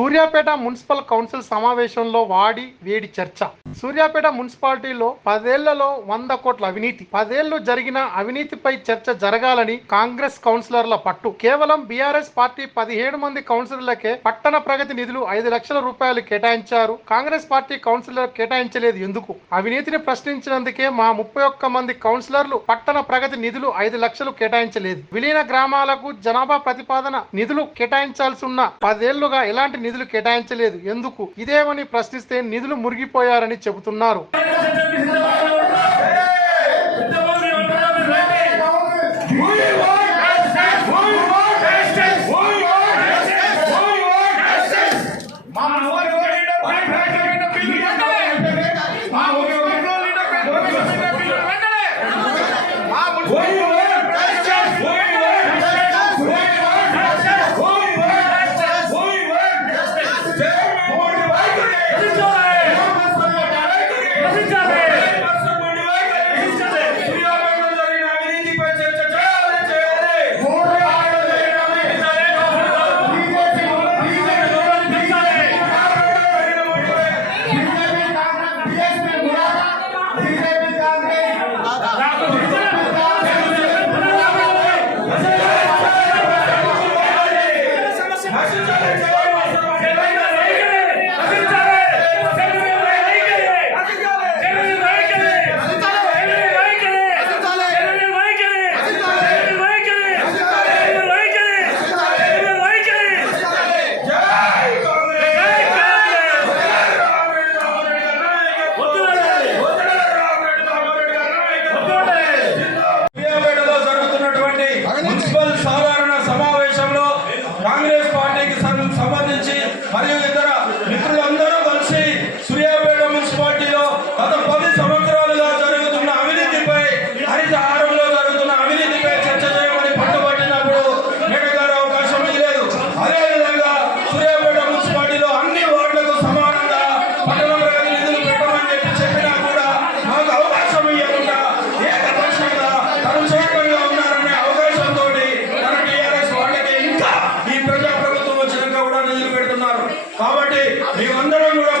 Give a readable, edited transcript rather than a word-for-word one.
Suryapet municipal council సమావేశంలో వాడి వేడి చర్చ. సూర్యాపేట మున్సిపాలిటీలో 10 ఏళ్లలో 100 కోట్ల అవినీతి. 10 ఏళ్లు జరిగిన అవినీతిపై చర్చ జరగాలని కాంగ్రెస్ కౌన్సిలర్ల పట్టు. కేవలం బీఆర్ఎస్ పార్టీ 17 మంది కౌన్సిలర్లకే పట్టణ ప్రగతి నిధులు 5 లక్షల రూపాయలు కేటాయించారు. కాంగ్రెస్ పార్టీ కౌన్సిలర్ కేటాయించలేదు ఎందుకు? అవినీతిని ప్రశ్నించినందుకే మా 31 మంది కౌన్సిలర్లు పట్టణ ప్రగతి నిధులు 5 లక్షలు కేటాయించలేదు. విలీన గ్రామాలకు జనాభా ప్రతిపాదన నిధులు కేటాయించాల్సి ఉన్న 10 ఏళ్లుగా ఎలాంటి నిధులు కేటాయించలేదు ఎందుకు? ఇదేమని ప్రశ్నిస్తే నిధులు మురిగిపోయారని చెబుతున్నారు. మున్సిపల్ సాధారణ సమావేశంలో కాంగ్రెస్ పార్టీకి సంబంధించి మరియు ఇతర మిత్రులందరూ కలిసి సూర్యాపేట మున్సిపాలిటీలో గత 10 సంవత్సరాలుగా జరుగుతున్న అవినీతిపై, హరితహారంలో జరుగుతున్న అవినీతిపై చర్చ చేయమని పట్టుబట్టినప్పుడు నేడగారు అవకాశం ఇవ్వలేదు. అదేవిధంగా సూర్యాపేట మున్సిపాలిటీలో అన్ని వార్డులకు సమానంగా పట్టణ ప్రగతి నిధులు పెట్టమని చెప్పినా కూడా మాకు అవకాశం ఇవ్వకుండా ఏకపక్షంగా తరుచేకంగా ఉన్నారనే అవకాశంతో తన టీఆర్ఎస్ వాళ్ళకి ఇంకా ఈ ప్రజాప్రభుత్వం వచ్చినాక కూడా నిధులు పెడుతున్నారు. కాబట్టి మేమందరం కూడా